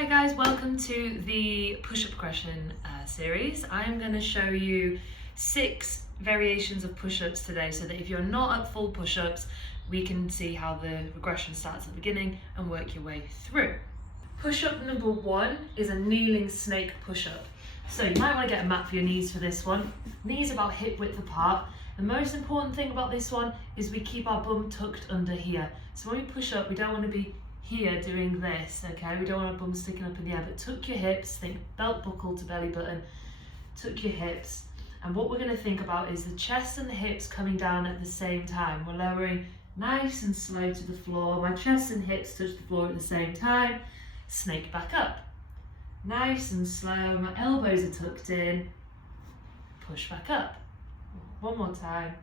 Hi guys, welcome to the push-up regression series. I'm going to show you 6 variations of push-ups today so that if you're not at full push-ups, we can see how the regression starts at the beginning and work your way through. Push-up number 1 is a kneeling snake push-up. So you might want to get a mat for your knees for this one. Knees about hip width apart. The most important thing about this one is we keep our bum tucked under here. So when we push up, we don't want to be here doing this, okay? We don't want our bum sticking up in the air, but tuck your hips, think belt buckle to belly button, tuck your hips. And what we're going to think about is the chest and the hips coming down at the same time. We're lowering nice and slow to the floor. My chest and hips touch the floor at the same time. Snake back up. Nice and slow. My elbows are tucked in. Push back up. One more time.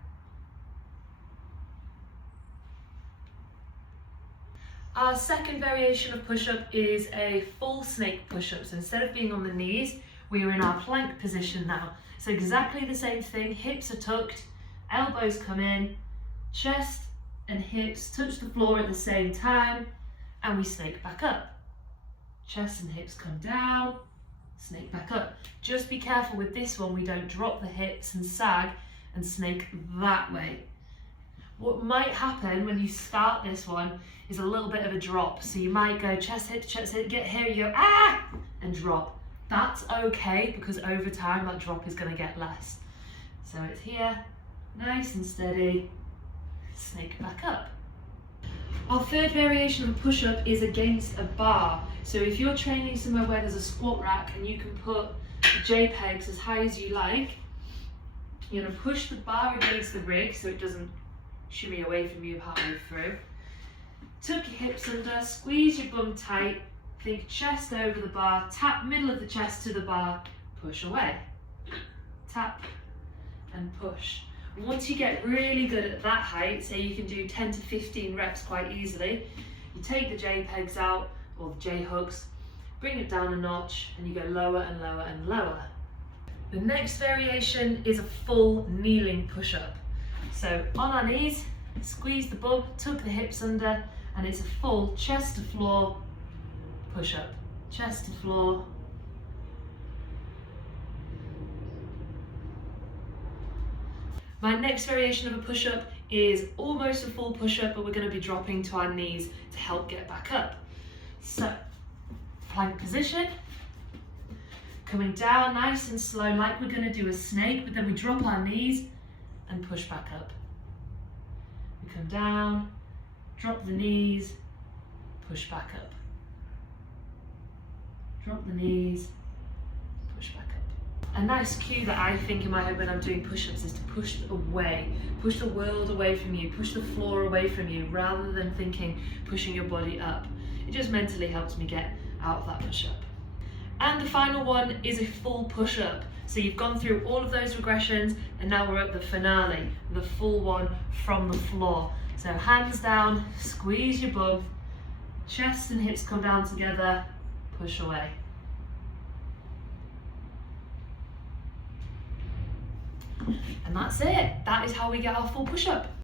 Our second variation of push-up is a full snake push-up. So instead of being on the knees, we are in our plank position now. So exactly the same thing, hips are tucked, elbows come in, chest and hips touch the floor at the same time, and we snake back up. Chest and hips come down, snake back up. Just be careful with this one, we don't drop the hips and sag and snake that way. What might happen when you start this one is a little bit of a drop. So you might go chest, hip, get here, you go, ah, and drop. That's okay because over time that drop is going to get less. So it's here, nice and steady, snake back up. Our third variation of push-up is against a bar. So if you're training somewhere where there's a squat rack and you can put the JPEGs as high as you like, you're going to push the bar against the rig so it doesn't shimmy away from you halfway through. Tuck your hips under, squeeze your bum tight, think chest over the bar, tap middle of the chest to the bar, push away. Tap and push. Once you get really good at that height, say you can do 10 to 15 reps quite easily, you take the JPEGs out, or the J-hooks, bring it down a notch, and you go lower and lower and lower. The next variation is a full kneeling push-up. So on our knees, squeeze the bum, tuck the hips under, and it's a full chest to floor push-up. Chest to floor. My next variation of a push-up is almost a full push-up, but we're going to be dropping to our knees to help get back up. So, plank position. Coming down nice and slow, like we're going to do a snake, but then we drop our knees and push back up. We come down, drop the knees, push back up. Drop the knees, push back up. A nice cue that I think in my head when I'm doing push-ups is to push away. Push the world away from you, push the floor away from you, rather than thinking pushing your body up. It just mentally helps me get out of that push-up. And the final one is a full push-up. So you've gone through all of those regressions and now we're at the finale, the full one from the floor. So hands down, squeeze your bum, chest and hips come down together, push away. And that's it. That is how we get our full push-up.